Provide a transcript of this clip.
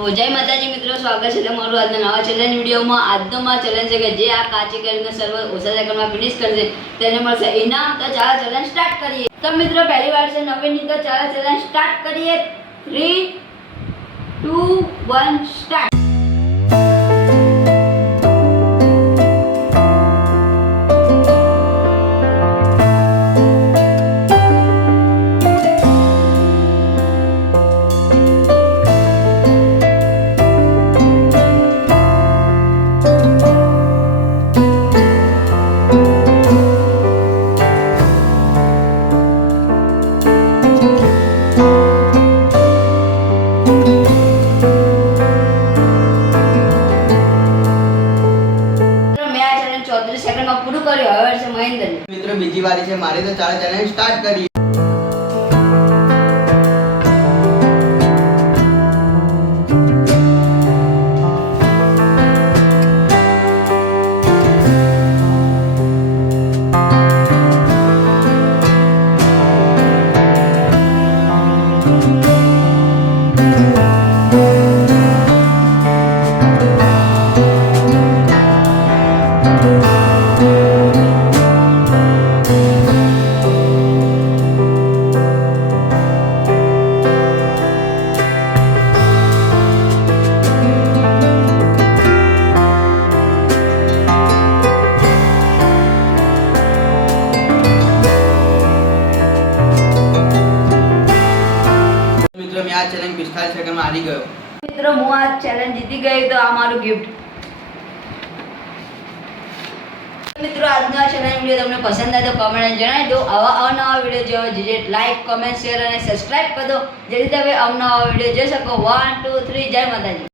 તો જય માતાજી મિત્રો, સ્વાગત છે તમારું આજના નવા ચેલેન્જ વિડીયોમાં। આજનો માં ચેલેન્જ છે કે જે આ કાચી કેરીનો સર્વર ઓછા સેકન્ડમાં ફિનિશ કરશે તેને મળશે ઇનામ। તો ચાલો ચેલેન્જ સ્ટાર્ટ કરીએ। તો મિત્રો પહેલી વાર છે નવીનની, તો ચાલો ચેલેન્જ સ્ટાર્ટ કરીએ। 3 2 1 સ્ટાર્ટ। સેકન્ડમાં પૂરું કર્યું। હવે છે મહેન્દ્ર મિત્રો બીજી વારી છે મારી, તો ચાલો ચેલેન્જ સ્ટાર્ટ કરીએ। મિત્રો મેં આ ચેલેન્જ 45 સેકન્ડમાં હારી ગયો। મિત્રો હું આ ચેલેન્જ જીતી ગઈ, તો આ મારું ગિફ્ટ। મિત્રો આજનો આ ચેલેન્જ વિડીયો તમને પસંદ આવે તો કમેન્ટ જણાવી દો। આવા અવનવા વિડીયો જોવા જે લાઈક કમેન્ટ શેર અને સબસ્ક્રાઇબ કરી દો, જેથી તમે અવનવા વિડીયો જોઈ શકો। 1 2 3 જય માતાજી।